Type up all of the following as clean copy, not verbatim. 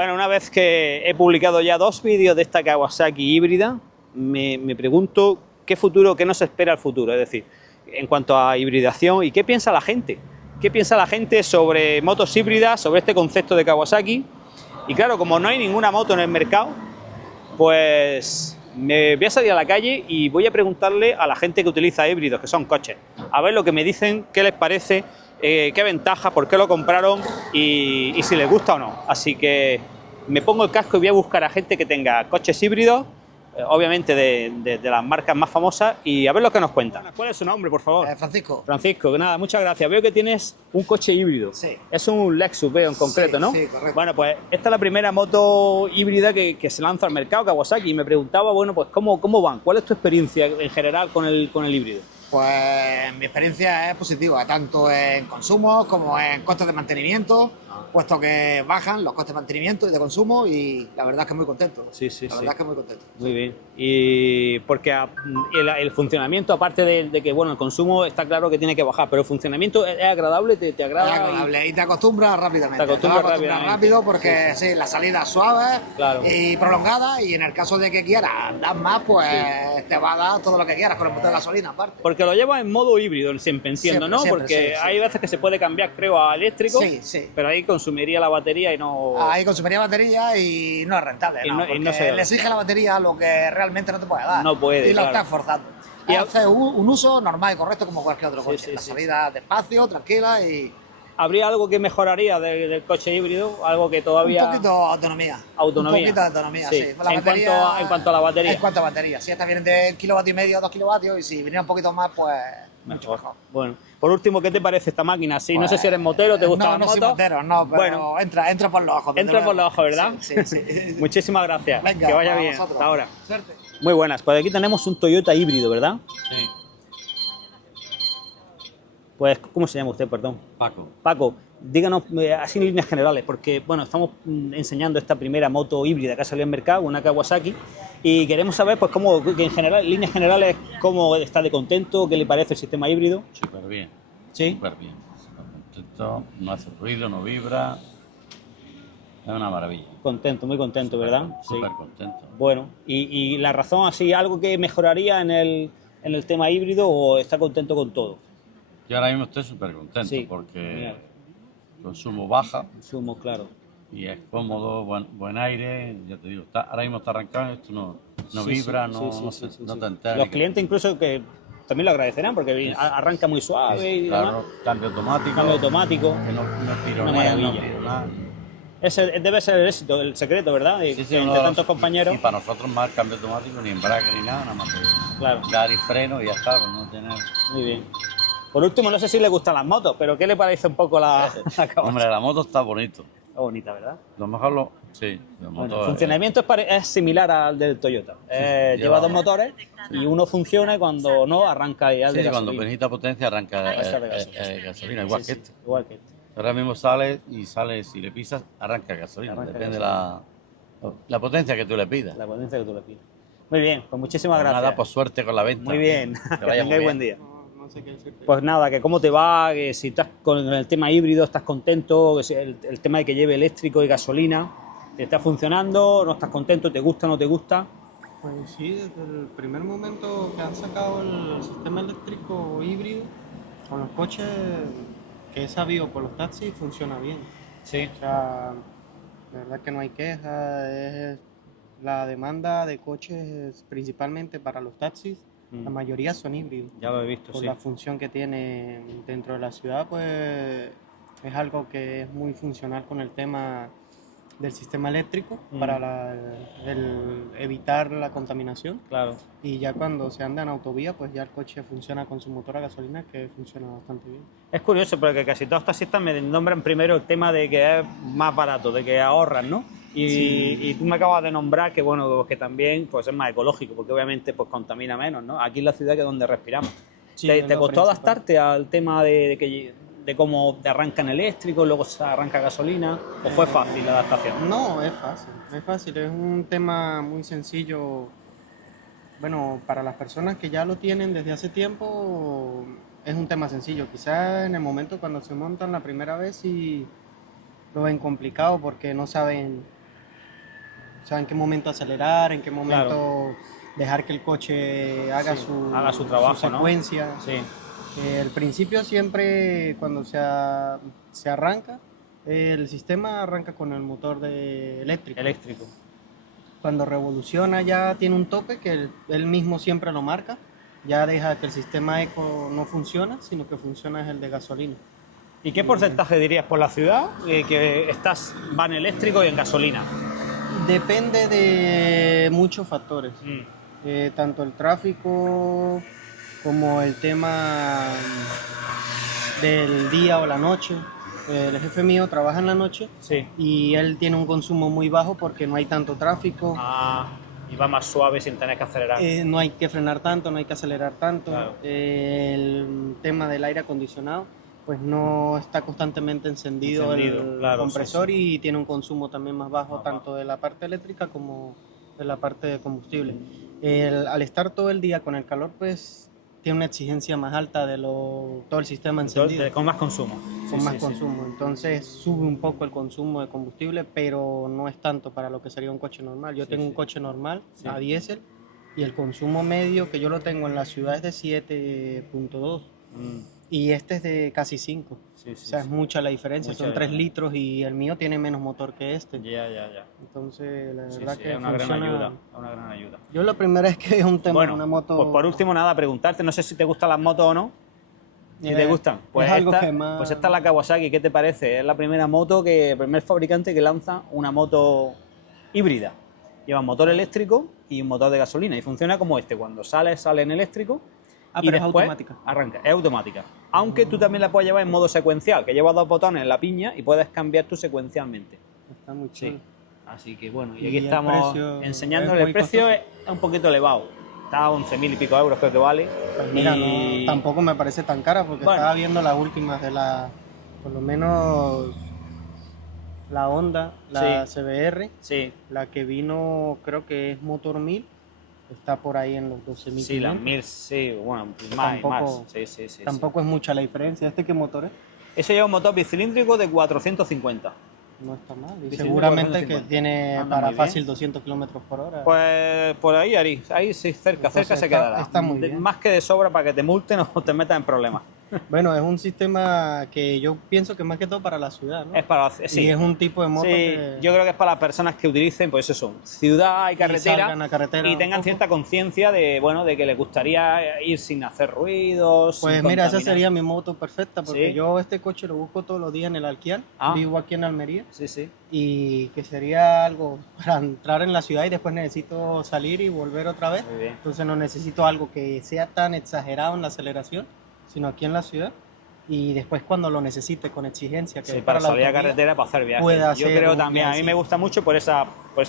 Bueno, una vez que he publicado ya 2 vídeos de esta Kawasaki híbrida, me pregunto qué futuro, qué nos espera el futuro, es decir, en cuanto a hibridación y qué piensa la gente. ¿Qué piensa la gente sobre motos híbridas, sobre este concepto de Kawasaki? Y claro, como no hay ninguna moto en el mercado, pues me voy a salir a la calle y voy a preguntarle a la gente que utiliza híbridos, que son coches, a ver lo que me dicen, qué les parece, qué ventajas, por qué lo compraron y si les gusta o no. Así que me pongo el casco y voy a buscar a gente que tenga coches híbridos, obviamente de las marcas más famosas, y a ver lo que nos cuentan. ¿Cuál es su nombre, por favor? Francisco. Francisco, nada, muchas gracias. Veo que tienes un coche híbrido. Sí. Es un Lexus, veo, en concreto, sí, ¿no? Sí, correcto. Bueno, pues esta es la primera moto híbrida que se lanza al mercado, Kawasaki, y me preguntaba, bueno, pues ¿cómo van? ¿Cuál es tu experiencia en general con el híbrido? Pues mi experiencia es positiva, tanto en consumo como en costes de mantenimiento, puesto que bajan los costes de mantenimiento y de consumo, y la verdad es que muy contento. Sí, sí, la verdad es que muy contento. Muy bien. Y porque el funcionamiento, aparte de que, bueno, el consumo está claro que tiene que bajar, pero el funcionamiento es agradable, te agrada. Es agradable y te acostumbras rápidamente. Te acostumbras rápido porque sí, la salida es suave, claro, y prolongada, y en el caso de que quieras dar más, pues te va a dar todo lo que quieras con el motor de gasolina aparte. Porque lo llevas en modo híbrido, siempre entiendo, ¿no? Siempre, porque sí. hay veces que se puede cambiar, creo, a eléctrico, sí. pero ahí consumiría la batería y no... Ahí consumiría batería y no es rentable, no se le exige la batería lo que realmente no te puede dar. No puede, y lo claro. estás forzando. Y hace un uso normal y correcto como cualquier otro coche. Sí, la sí. salida despacio, tranquila y... ¿Habría algo que mejoraría del coche híbrido? Algo que todavía... Un poquito de autonomía. Autonomía. Un poquito de autonomía, sí. La en batería, cuanto a la batería. En cuanto a batería. Si esta viene de 1,5 kilovatios, 2 kilovatios, y si viniera un poquito más, pues... Mucho mejor. Bueno, por último, ¿qué te parece esta máquina? Sí, pues, no sé si eres motero, ¿te gustan las motos? No soy motero, no, pero bueno, entra por los ojos. Entra por los ojos, ¿verdad? Sí. Muchísimas gracias. Venga, que vaya bien. Vosotros. Hasta ahora. Suerte. Muy buenas. Pues aquí tenemos un Toyota híbrido, ¿verdad? Sí. Pues, ¿cómo se llama usted, perdón? Paco. Paco, díganos así en líneas generales, porque, bueno, estamos enseñando esta primera moto híbrida que ha salido al mercado, una Kawasaki, y queremos saber, pues, cómo, que en general, en líneas generales, cómo está de contento, qué le parece el sistema híbrido. Súper bien. ¿Sí? Súper bien. Súper contento, no hace ruido, no vibra. Es una maravilla. Contento, muy contento, ¿verdad? Súper contento. Bueno, y la razón, así, algo que mejoraría en el tema híbrido, o está contento con todo. Yo ahora mismo estoy súper contento porque el consumo baja. Consumo, claro. Y es cómodo, buen aire, ya te digo, ahora mismo está arrancando, esto no vibra, no te enteras. Los clientes incluso que también lo agedecerán porque arranca muy suave y claro, demás. Cambio automático. Que no una maravilla. Ese debe ser el éxito, el secreto, ¿verdad? Entre tantos compañeros. Y para nosotros más cambio automático, ni embrague ni nada más. Claro. Dar y freno y ya está, pues no tener... Muy bien. Por último, no sé si le gustan las motos, pero ¿qué le parece un poco la Hombre, la moto está bonito. Está bonita, ¿verdad? Lo mejor sí. El funcionamiento es similar al del Toyota. Lleva 2 motores y uno funciona y cuando no arranca ya de gasolina. Cuando necesita potencia arranca gasolina, igual que este. Igual que este. Ahora mismo sale, si le pisas, arranca gasolina. Depende de la potencia que tú le pidas. La potencia que tú le pidas. Muy bien, pues muchísimas gracias. Nada, pues suerte con la venta. Muy bien, que tengáis buen día. Pues nada, que cómo te va, que si estás con el tema híbrido, estás contento, que si el tema de que lleve eléctrico y gasolina, ¿te está funcionando? ¿No estás contento? ¿Te gusta? ¿No te gusta? Pues sí, desde el primer momento que han sacado el sistema eléctrico híbrido, con los coches que he sabido por los taxis, funciona bien. Sí. O sea, la verdad que no hay quejas, la demanda de coches principalmente para los taxis. La mayoría son híbridos. Ya lo he visto, por la función que tiene dentro de la ciudad, pues es algo que es muy funcional con el tema del sistema eléctrico para evitar la contaminación. Claro. Y ya cuando se anda en autovía, pues ya el coche funciona con su motor a gasolina, que funciona bastante bien. Es curioso porque casi todos los taxistas me nombran primero el tema de que es más barato, de que ahorran, ¿no? Y tú me acabas de nombrar que bueno, que también pues es más ecológico, porque obviamente pues contamina menos, ¿no? Aquí en la ciudad que es donde respiramos. Sí, ¿Te costó adaptarte al tema de cómo te arranca en eléctrico, luego se arranca gasolina, o fue fácil la adaptación? No, es fácil, es un tema muy sencillo. Bueno, para las personas que ya lo tienen desde hace tiempo, es un tema sencillo. Quizás en el momento cuando se montan la primera vez sí lo ven complicado porque no saben O sea, en qué momento acelerar, en qué momento Claro. dejar que el coche haga, Sí, su, haga su trabajo, ¿no? secuencia. Sí. El principio siempre, cuando se arranca, el sistema arranca con el motor eléctrico. Eléctrico. Cuando revoluciona ya tiene un tope que él mismo siempre lo marca. Ya deja que el sistema eco no funciona, sino que funciona es el de gasolina. ¿Y qué porcentaje dirías por la ciudad que va en eléctrico y en gasolina? Depende de muchos factores. Tanto el tráfico como el tema del día o la noche. El jefe mío trabaja en la noche Sí. y él tiene un consumo muy bajo porque no hay tanto tráfico, Y va más suave sin tener que acelerar. no hay que frenar tanto, no hay que acelerar tanto. Claro. El tema del aire acondicionado, pues no está constantemente encendido el claro, compresor sí, y tiene un consumo también más bajo tanto de la parte eléctrica como de la parte de combustible. Al estar todo el día con el calor, pues tiene una exigencia más alta de todo el sistema encendido. Con más consumo. Con más consumo. Entonces sube un poco el consumo de combustible, pero no es tanto para lo que sería un coche normal. Yo tengo un coche normal a diésel y el consumo medio que yo lo tengo en la ciudad es de 7.2 y este es de casi 5. O sea, es mucha la diferencia. Mucha Son 3 diferencia. litros y el mío tiene menos motor que este. Ya. Entonces, la Sí, verdad sí, que es una gran funciona. ayuda. Una gran ayuda. Yo la primera vez que veo un tema Bueno, en una moto. pues por último nada, preguntarte, no sé si te gustan las motos o no. Si te Eh, gustan, pues es algo esta, que más- pues esta es la Kawasaki, ¿qué te parece? Es la primera moto el primer fabricante que lanza una moto híbrida. Lleva un motor eléctrico y un motor de gasolina y funciona como este, cuando sale en eléctrico y pero es después automática. arranca, es automática. Aunque tú también la puedes llevar en modo secuencial, que lleva 2 botones en la piña y puedes cambiar tú secuencialmente. Está muy Sí. chulo. Así que bueno, y ¿Y aquí el estamos precio enseñándole. es El muy precio costoso? es un poquito elevado. Está a 11.000 y pico euros, creo que vale. Pues mira, Y- tampoco me parece tan cara porque Bueno. estaba viendo las últimas por lo menos la Honda, la Sí. CBR, Sí, la que vino creo que es Motor 1000, está por ahí en los 12.500. sí, las 1000, sí, bueno, más y Tampoco- más. Sí. Tampoco es mucha la diferencia. ¿Este qué motor es? Eso lleva un motor bicilíndrico de 450. No está mal. Y Dice seguramente que 450. tiene Anda para muy bien. fácil 200 kilómetros por hora. Pues por ahí, Ari, ahí sí, cerca Entonces se está- quedará. está muy bien. Más que de sobra para que te multen o te metas en problemas. Bueno, es un sistema que yo pienso que más que todo para la ciudad, ¿no? Es para, Y sí, es un tipo de moto sí, que yo creo que es para las personas que utilicen, pues eso, ciudad y carretera, salgan a carretera y un tengan poco. cierta conciencia de, bueno, de que les gustaría ir sin hacer ruidos. Pues sin mira, esa contaminar. sería mi moto perfecta porque ¿Sí? yo este coche lo busco todos los días en el Alquiar, Ah. vivo aquí en Almería Sí. y que sería algo para entrar en la ciudad y después necesito salir y volver otra vez. Muy bien. Entonces no necesito algo que sea tan exagerado en la aceleración, sino aquí en la ciudad y después cuando lo necesite con exigencia que Sí, es para la salir a autovía, carretera para hacer viajes. pueda Yo hacer creo un también, a mí me viajecito. gusta mucho por esa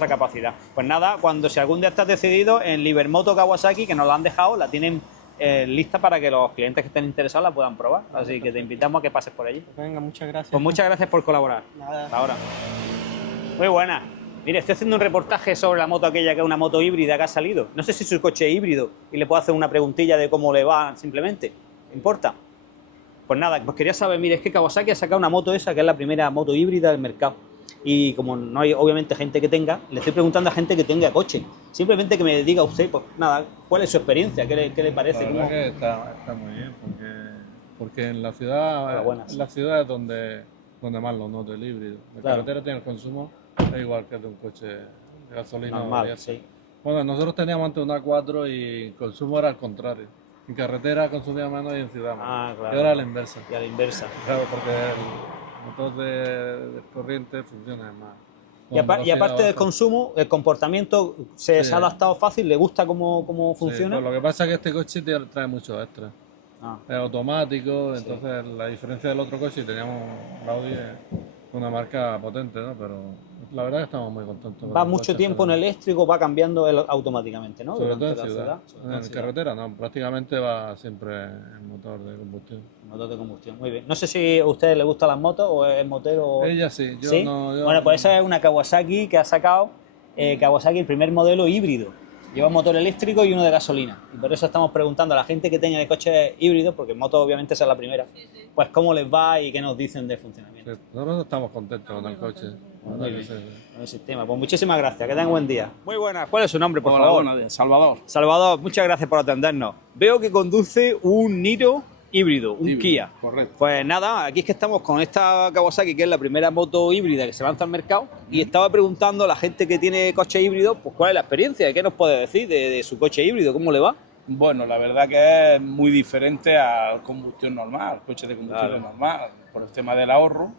capacidad. Pues nada, si algún día estás decidido, en Libermoto Kawasaki, que nos la han dejado, la tienen lista para que los clientes que estén interesados la puedan probar. Así que te invitamos a que pases por allí. Pues venga, muchas gracias. Pues muchas gracias por colaborar. Nada. Hasta ahora. Muy buena. Mire, estoy haciendo un reportaje sobre la moto aquella que es una moto híbrida que ha salido. No sé si su coche es híbrido y le puedo hacer una preguntilla de cómo le va simplemente. ¿Me importa? Pues nada, pues quería saber, mire, es que Kawasaki ha sacado una moto esa que es la primera moto híbrida del mercado. Y como no hay obviamente gente que tenga, le estoy preguntando a gente que tenga coche. Simplemente que me diga usted, pues nada, ¿cuál es su experiencia? ¿Qué le parece? La ¿Cómo? verdad que está muy bien, porque en la ciudad, Enhorabuena. en la ciudad es donde más lo noto el híbrido. La Claro. carretera tiene el consumo, es igual que el de un coche de gasolina. o Normal, diésel. sí. Bueno, nosotros teníamos antes una 4 y el consumo era al contrario. En carretera consumía menos y en ciudad más. Ah, claro. Y ahora a la inversa. Y a la inversa. Claro, porque el motor de corriente funciona más. Y, y aparte del consumo, el comportamiento se Sí. ha adaptado fácil, ¿le gusta cómo funciona? Lo que pasa es que este coche trae muchos extras. Ah, Es automático, Sí. entonces la diferencia del otro coche, teníamos un Audi, es una marca potente, ¿no? Pero la verdad que estamos muy contentos. con va el mucho coche, tiempo en sobre- eléctrico, va cambiando automáticamente, ¿no? Sobre todo en Durante la ciudad. sobre todo En ciudad. carretera no, prácticamente va siempre el motor de combustión. Motor de combustión, muy bien. No sé si a ustedes les gustan las motos o es motero o... Ella sí, yo ¿Sí? no. Yo Bueno, pues no. esa es una Kawasaki que ha sacado Kawasaki, el primer modelo híbrido. Lleva un motor eléctrico y uno de gasolina. Y por eso estamos preguntando a la gente que tenga coches híbridos, porque en moto obviamente esa es la primera, pues cómo les va y qué nos dicen de funcionamiento. Sí, nosotros estamos contentos con el coche. verdad que sí. Buen sistema. Pues muchísimas gracias, que tengan buen día. Muy buenas, ¿cuál es su nombre, por Hola, favor? buenos días. Salvador. Salvador, muchas gracias por atendernos. Veo que conduce un Niro híbrido, un Híbrido, Kia. correcto. Pues nada, aquí es que estamos con esta Kawasaki, que es la primera moto híbrida que se lanza al mercado, y estaba preguntando a la gente que tiene coche híbrido, pues cuál es la experiencia, qué nos puede decir de su coche híbrido, cómo le va. Bueno, la verdad que es muy diferente al combustión normal, coche de combustión normal, por el tema del ahorro.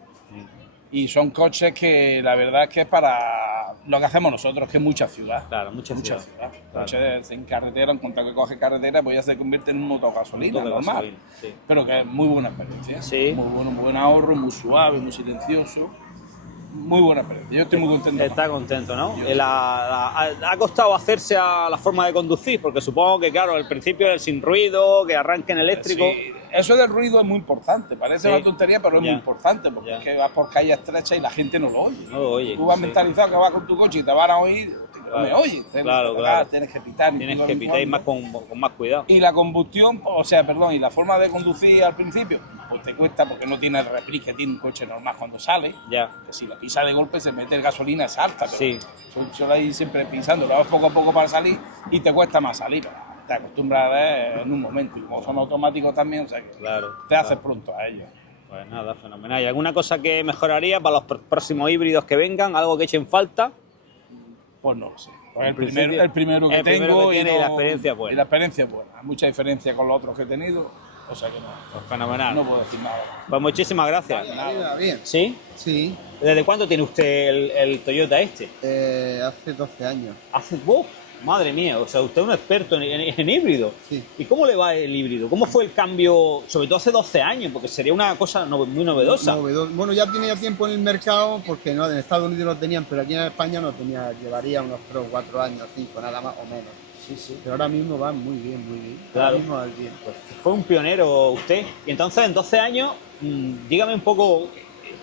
Y son coches que la verdad es que es para lo que hacemos nosotros, que es mucha ciudad. Claro, mucha ciudad. Claro. Claro. Coches en carretera, en cuanto que coge carretera, pues ya se convierte en un motor gasolina Motor de normal. gasolina, sí. Pero que es muy buena experiencia. Sí. Muy bueno, muy buen ahorro, muy suave, muy silencioso. Muy buena experiencia. Yo estoy muy contento. Está contento, ¿no? Ha costado hacerse a la forma de conducir, porque supongo que, claro, al principio el sin ruido, que arranque en eléctrico. Sí, eso del ruido es muy importante, parece Sí. una tontería, pero es Ya. muy importante, porque Ya. es que vas por calles estrechas y la gente no lo oye. No lo oye, Tú vas sí. mentalizado que vas con tu coche y te van a oír, no me oyes, Claro. tienes que pitar. Tienes no que lo pitar mismo. más con más cuidado. Y la combustión, o sea, perdón, y la forma de conducir al principio, pues te cuesta porque no tiene el reprise que tiene un coche normal cuando sale. Ya. Que si la pisa de golpe se mete el gasolina, es alta, pero Sí. suele ir siempre pisando, lo vas poco a poco para salir y te cuesta más salir. Pero te acostumbras en un momento, y como son automáticos también, o sea que Claro. te haces pronto a ellos. Pues nada, fenomenal. ¿Y alguna cosa que mejoraría para los próximos híbridos que vengan? ¿Algo que echen falta? Pues no lo sé. Pues En el principio, primero que el primero tengo que tiene y la experiencia es buena. Y la experiencia es buena. Hay mucha diferencia con los otros que he tenido, o sea que no, Pues fenomenal. no puedo decir nada. Pues muchísimas gracias. Bien, ¿Sí? sí, ¿Desde cuándo tiene usted el Toyota este? hace 12 años. Hace... ¡Oh! Madre mía, o sea, usted es un experto en híbrido. Sí. ¿Y cómo le va el híbrido? ¿Cómo fue el cambio, sobre todo hace 12 años? Porque sería una cosa muy novedosa. Bueno, ya tenía tiempo en el mercado porque no, en Estados Unidos lo tenían, pero aquí en España no tenía, llevaría unos 3 o 4 años, 5, nada más o menos. Sí, sí. Pero ahora mismo va muy bien, muy bien. Claro. Ahora mismo va bien. Pues fue un pionero usted. Y entonces, en 12 años, dígame un poco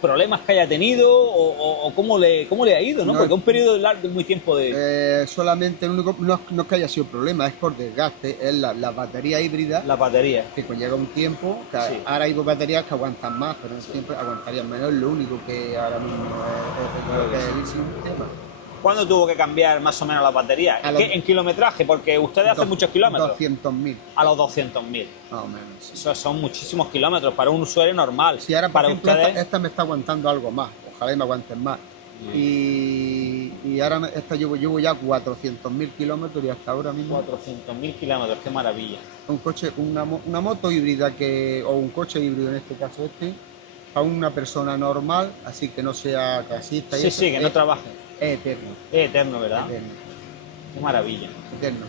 problemas que haya tenido o cómo le ha ido, ¿no? No, Porque es un periodo largo, muy tiempo de... Solamente el único, no es que haya sido problema, es por desgaste, es la batería híbrida, La batería. que conlleva un tiempo, que Sí. ahora hay baterías que aguantan más, pero siempre aguantarían menos, es lo único que ahora mismo es el sistema. ¿Cuándo tuvo que cambiar más o menos la batería? A los- En kilometraje, porque ustedes hacen muchos kilómetros. 200.000, A los 200.000. más o menos. Sí. Eso son muchísimos kilómetros para un usuario normal. Si ahora, por para ejemplo, ustedes... esta me está aguantando algo más, ojalá y me aguanten más. Y ahora esta llevo ya 400.000 kilómetros y hasta ahora mismo 400.000 kilómetros, qué maravilla. un coche, una moto híbrida o un coche híbrido en este caso a una persona normal, así que no sea clasista. y Sí, eso, sí, que no es- trabaje. Es eterno, Es eterno, ¿verdad? eterno, Qué maravilla. eterno.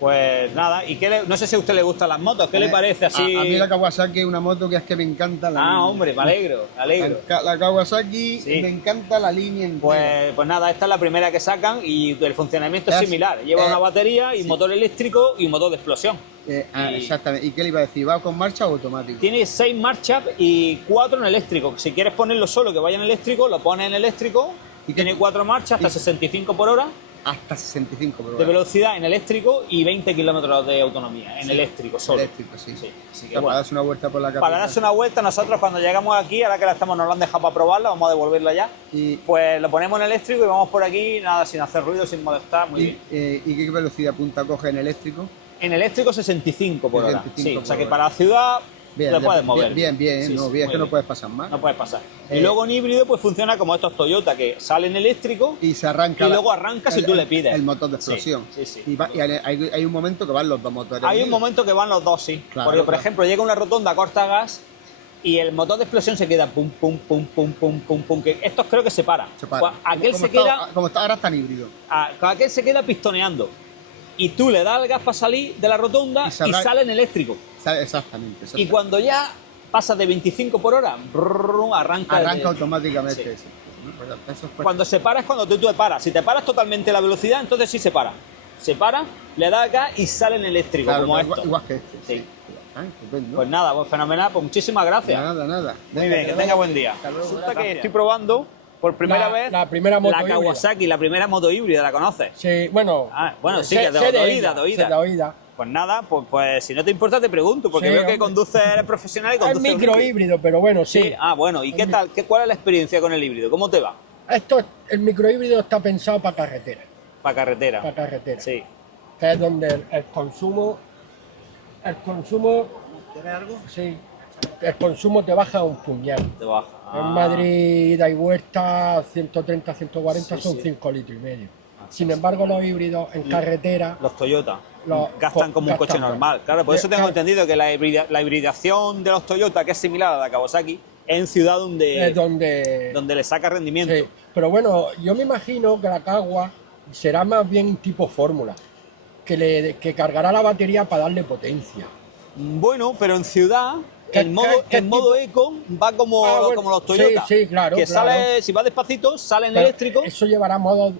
Pues nada, y no sé si a usted le gustan las motos, ¿qué le parece así? A mí la Kawasaki es una moto que es que me encanta. Hombre, me alegro, me alegro. La Kawasaki Sí. me encanta la línea entera. Pues nada, esta es la primera que sacan y el funcionamiento es Es- similar. Lleva una batería y sí. motor eléctrico y motor de explosión. y- Exactamente. ¿Y qué le iba a decir? ¿Va con marcha o automático? Tiene 6 marchas y 4 en eléctrico. Si quieres ponerlo solo, que vaya en eléctrico, lo pones en eléctrico. ¿Y qué- Tiene 4 marchas hasta y- 65 por hora Hasta 65 por de hora. velocidad en eléctrico y 20 kilómetros de autonomía en Sí. eléctrico solo. Eléctrico, sí. Sí, así que O sea, bueno. para darse una vuelta por la capital. Para darse una vuelta, nosotros cuando llegamos aquí, ahora que nos la han dejado para probarla, vamos a devolverla ya, Y, pues lo ponemos en eléctrico y vamos por aquí, nada, sin hacer ruido, sin molestar, muy bien. ¿Y qué velocidad punta coge en eléctrico? En eléctrico 65 por hora, 65 sí, o sea por que hora. para la ciudad te puedes mover. Bien, Sí, no, sí, bien, es muy que no bien. puedes pasar más. No puedes pasar. Y Eh, luego en híbrido pues funciona como estos Toyota, que salen eléctrico Y se arranca. y luego arranca si tú le pides. El motor de Sí, explosión. sí, sí. Y hay un momento que van los dos motores. Hay un unidos. momento que van los dos, sí. Claro, Porque, por claro. ejemplo, llega una rotonda, corta gas y el motor de explosión se queda pum, pum, pum, pum, pum, pum, pum. Que estos creo que se para. Se para. Pues aquel Como se está- queda... como está, ahora están híbridos. Aquel se queda pistoneando y tú le das el gas para salir de la rotonda Y y, sabrá- sale en eléctrico. Exactamente. Y cuando ya pasa de 25 por hora, brrr, arranca. Arranca automáticamente. Sí. Sí. Pues eso es pues- Cuando se para es cuando tú te paras. Si te paras totalmente la velocidad, entonces sí se para. Se para, le da gas y sale en eléctrico, claro, como igual, esto. igual que este. Sí. Estupendo. Pues nada, pues fenomenal, pues muchísimas gracias. Nada. Muy bien, que tenga buen día. Resulta que estoy probando por primera vez la primera moto la Kawasaki, la primera moto híbrida, ¿la conoces? Sí, bueno. Bueno, sí, sé- que de sé oída, de sé oída. de oída. Pues nada, pues si no te importa te pregunto, porque Sí, veo que hombre. conduces, eres profesional y Es conduces un micro híbrido, pero bueno, sí. Sí, bueno, ¿y qué tal? ¿Cuál es la experiencia con el híbrido? ¿Cómo te va? El microhíbrido está pensado para carretera. Para carretera. Para carretera. Sí. Que es donde el consumo. ¿Tienes algo? Sí. El consumo te baja un puñal. Te baja. En Madrid, ida y vuelta, 130, 140 Sí, son sí. 5 litros y medio. sí, Sin embargo, los híbridos en carretera Los Toyota Los- gastan como un coche gastan normal. Claro, por eso tengo entendido que la hibridación de los Toyota, que es similar a la de Kawasaki, es en ciudad es donde. donde le saca rendimiento. Sí. Pero bueno, yo me imagino que la Kawa será más bien tipo fórmula, que cargará la batería para darle potencia. Bueno, pero en ciudad, ¿Qué- en modo, qué en modo eco, va como, Bueno, como los Toyota. Sí, claro. Que claro. sale, si va despacito, sale en Pero eléctrico, eso lleva modos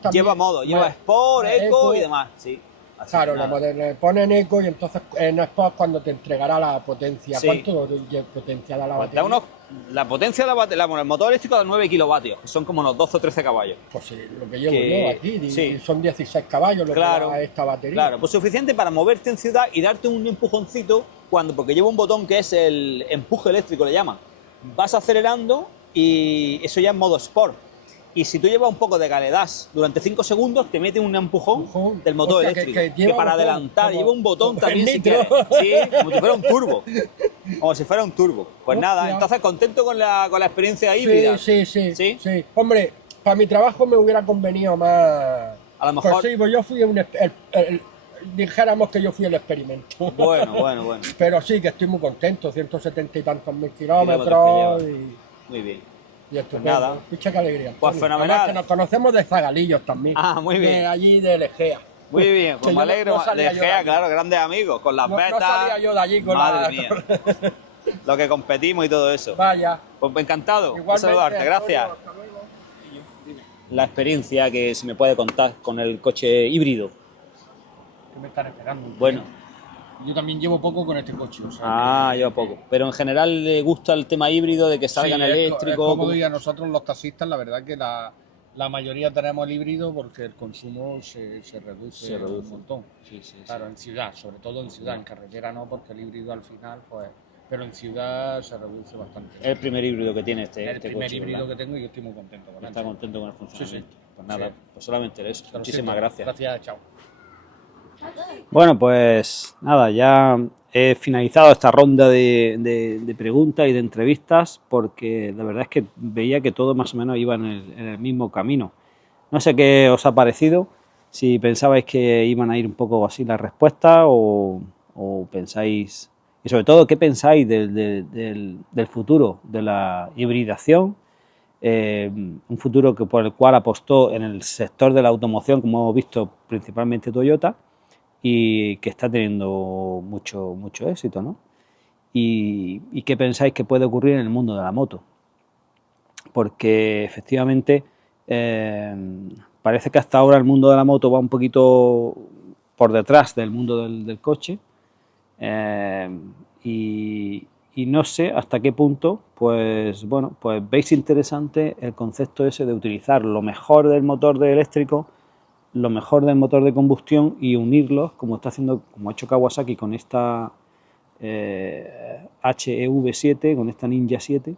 también. lleva Sport, Eco. Eco y demás. Sí. Así Claro, que nada. le ponen eco y entonces en Sport cuando te entregará la potencia. Sí. ¿Cuánto de potencia da la Pues batería? la potencia de la batería, bueno, el motor eléctrico da 9 kilovatios, que son como unos 12 o 13 caballos. Pues sí, lo que llevo Que- yo aquí, sí. son 16 caballos lo Claro, que da esta batería. Claro, pues suficiente para moverte en ciudad y darte un empujoncito porque lleva un botón que es el empuje eléctrico, le llaman. Vas acelerando y eso ya es modo Sport. Y si tú llevas un poco de galedas durante 5 segundos, te mete un empujón del motor Hostia, eléctrico. que Que, lleva para botón, adelantar, como- lleva un botón como también el si nitro. quieres. Sí, como si fuera un turbo. Como si fuera un turbo. Pues nada, Hostia. entonces contento con la experiencia Sí, híbrida. sí. ¿Sí? Hombre, para mi trabajo me hubiera convenido más. A lo mejor. Pues sí, pues yo fui dijéramos que yo fui el experimento. Bueno. Pero sí, que estoy muy contento, 170 y tantos mil Kilómetros kilómetros que Muy bien. y estupendo. nada. Pucha, qué alegría. Pues Antonio. fenomenal. Además que nos conocemos de Zagalillos también. Ah, muy bien. De allí de Legea. Muy bien, pues Que me yo alegro. no salía de yo de Gea, allí. claro, grandes amigos, con las No betas. salía yo de allí con Madre la. mía. Lo que competimos y todo eso. Vaya. Pues encantado de Igualmente, saludarte, Antonio, gracias. hasta luego. La experiencia que se me puede contar con el coche híbrido. Que me están esperando. Bueno, Yo también llevo poco con este coche. O sea, lleva poco. Pero en general le gusta el tema híbrido de que salga en Sí, eléctrico. es cómodo y a nosotros los taxistas la verdad que la mayoría tenemos el híbrido porque el consumo se reduce un montón. Sí, sí, Claro, en ciudad, sobre todo en ciudad, en carretera no, porque el híbrido al final, pues, pero en ciudad se reduce bastante. Es el primer híbrido que tiene este el primer coche, híbrido ¿verdad? que tengo y yo estoy muy contento con él. Está contento con el funcionamiento. Sí. Pues nada, Sí. pues solamente eso. Te lo Muchísimas siento. gracias. Gracias, chao. Bueno, pues nada, ya he finalizado esta ronda de preguntas y de entrevistas porque la verdad es que veía que todo más o menos iba en el mismo camino. No sé qué os ha parecido, si pensabais que iban a ir un poco así las respuestas o pensáis, y sobre todo, ¿qué pensáis del futuro de la hibridación? Un futuro por el cual apostó en el sector de la automoción, como hemos visto, principalmente Toyota, y que está teniendo mucho éxito, ¿no? Y qué pensáis que puede ocurrir en el mundo de la moto, porque efectivamente parece que hasta ahora el mundo de la moto va un poquito por detrás del mundo del coche, y no sé hasta qué punto, pues bueno, pues veis interesante el concepto ese de utilizar lo mejor del motor eléctrico, lo mejor del motor de combustión y unirlos, como está haciendo, como ha hecho Kawasaki con esta HEV7, con esta Ninja 7,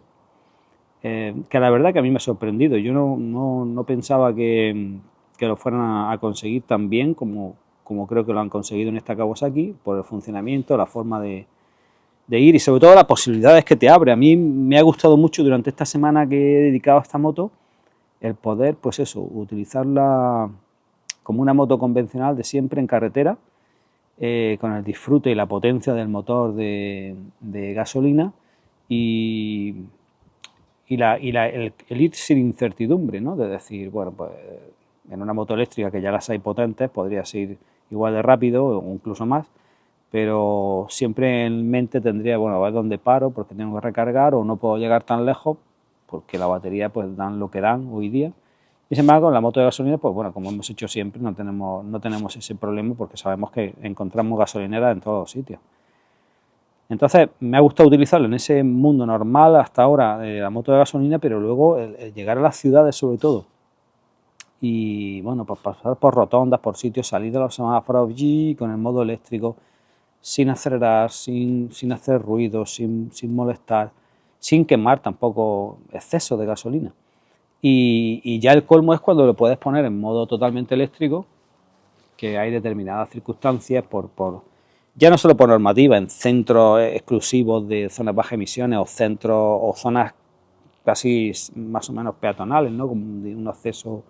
que la verdad que a mí me ha sorprendido. Yo no pensaba que lo fueran a conseguir tan bien como creo que lo han conseguido en esta Kawasaki, por el funcionamiento, la forma de ir y sobre todo las posibilidades que te abre. A mí me ha gustado mucho durante esta semana que he dedicado a esta moto el poder, pues eso, utilizarla como una moto convencional de siempre en carretera, con el disfrute y la potencia del motor de gasolina y el ir sin incertidumbre, ¿no? De decir, bueno, pues en una moto eléctrica que ya las hay potentes podrías ir igual de rápido o incluso más, pero siempre en mente tendría, bueno, a ver dónde paro porque tengo que recargar o no puedo llegar tan lejos porque la batería pues dan lo que dan hoy día. Y sin embargo, en la moto de gasolina, pues bueno, como hemos hecho siempre, no tenemos ese problema porque sabemos que encontramos gasolineras en todos los sitios. Entonces, me ha gustado utilizarlo en ese mundo normal hasta ahora de la moto de gasolina, pero luego el llegar a las ciudades sobre todo y bueno, pues pasar por rotondas, por sitios, salir de los semáforos con el modo eléctrico, sin acelerar, sin hacer ruido, sin molestar, sin quemar tampoco exceso de gasolina. y ya el colmo es cuando lo puedes poner en modo totalmente eléctrico, que hay determinadas circunstancias ya no solo por normativa, en centros exclusivos de zonas bajas emisiones o centros o zonas casi más o menos peatonales, ¿no? Con un acceso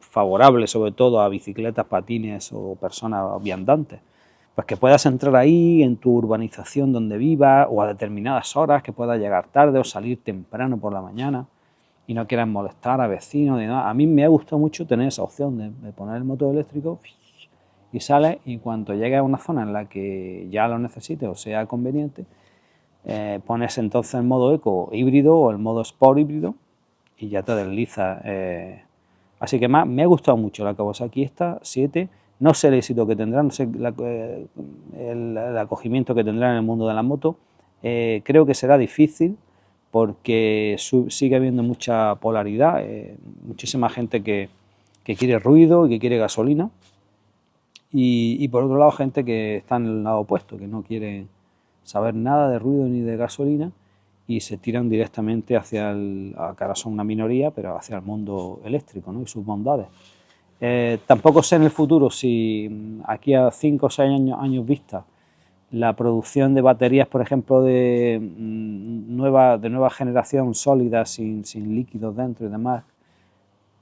favorable sobre todo a bicicletas, patines o personas viandantes, pues que puedas entrar ahí en tu urbanización donde vivas o a determinadas horas, que puedas llegar tarde o salir temprano por la mañana y no quieras molestar a vecinos ni nada. A mí me ha gustado mucho tener esa opción de poner el motor eléctrico y sales, y cuando llegues a una zona en la que ya lo necesites o sea conveniente, pones entonces el modo eco híbrido o el modo sport híbrido y ya te deslizas. Así que me ha gustado mucho la Kawasaki esta 7. No sé el éxito que tendrá, no sé el acogimiento que tendrá en el mundo de la moto. Creo que será difícil porque sigue habiendo mucha polaridad, muchísima gente que quiere ruido y que quiere gasolina, y por otro lado gente que está en el lado opuesto, que no quiere saber nada de ruido ni de gasolina y se tiran directamente hacia que ahora son una minoría, pero hacia el mundo eléctrico, ¿no? Y sus bondades. Tampoco sé en el futuro si aquí a 5 o 6 años vista la producción de baterías, por ejemplo, de nueva generación sólidas sin líquidos dentro y demás,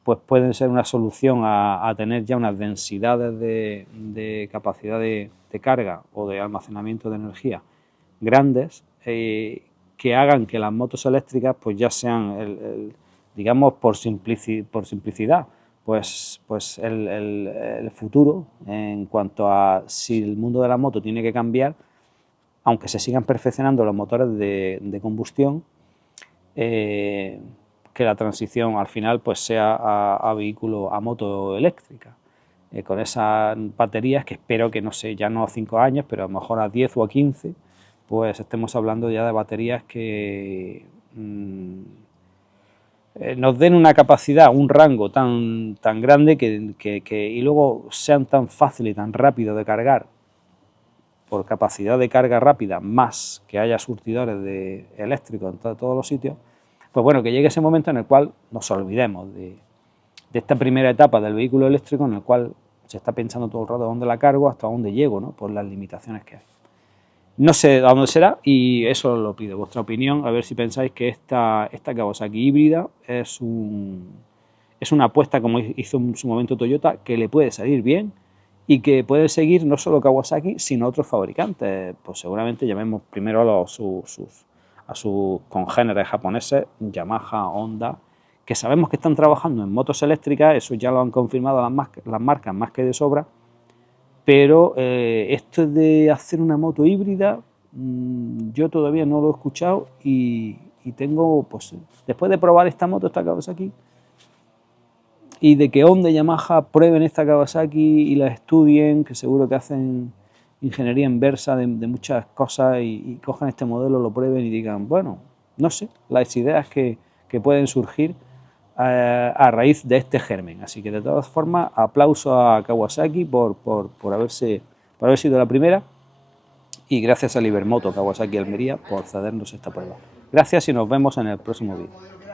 pues pueden ser una solución a tener ya unas densidades de capacidad de carga o de almacenamiento de energía grandes, que hagan que las motos eléctricas pues ya sean, digamos, por simplicidad, pues el futuro en cuanto a si el mundo de la moto tiene que cambiar, aunque se sigan perfeccionando los motores de combustión, que la transición al final pues sea a moto eléctrica, con esas baterías que espero que, no sé, ya no a 5 años, pero a lo mejor a 10 o a 15, pues estemos hablando ya de baterías que nos den una capacidad, un rango tan grande y luego sean tan fáciles y tan rápidos de cargar, por capacidad de carga rápida, más que haya surtidores eléctricos en todos los sitios. Pues bueno, que llegue ese momento en el cual nos olvidemos de esta primera etapa del vehículo eléctrico, en el cual se está pensando todo el rato dónde la cargo, hasta dónde llego, ¿no? Por las limitaciones que hay. No sé a dónde será y eso lo pido, vuestra opinión, a ver si pensáis que esta Kawasaki híbrida es una apuesta, como hizo en su momento Toyota, que le puede salir bien y que puede seguir no solo Kawasaki, sino otros fabricantes. Pues seguramente llamemos primero a sus congéneres japoneses, Yamaha, Honda, que sabemos que están trabajando en motos eléctricas, eso ya lo han confirmado las marcas más que de sobra, pero esto de hacer una moto híbrida, yo todavía no lo he escuchado y tengo, pues después de probar esta Kawasaki, y de que Honda y Yamaha prueben esta Kawasaki y la estudien, que seguro que hacen ingeniería inversa de muchas cosas y cojan este modelo, lo prueben y digan, bueno, no sé, las ideas que pueden surgir a raíz de este germen. Así que de todas formas, aplauso a Kawasaki por haber sido la primera, y gracias a Libermoto Kawasaki Almería por cedernos esta prueba. Gracias y nos vemos en el próximo vídeo.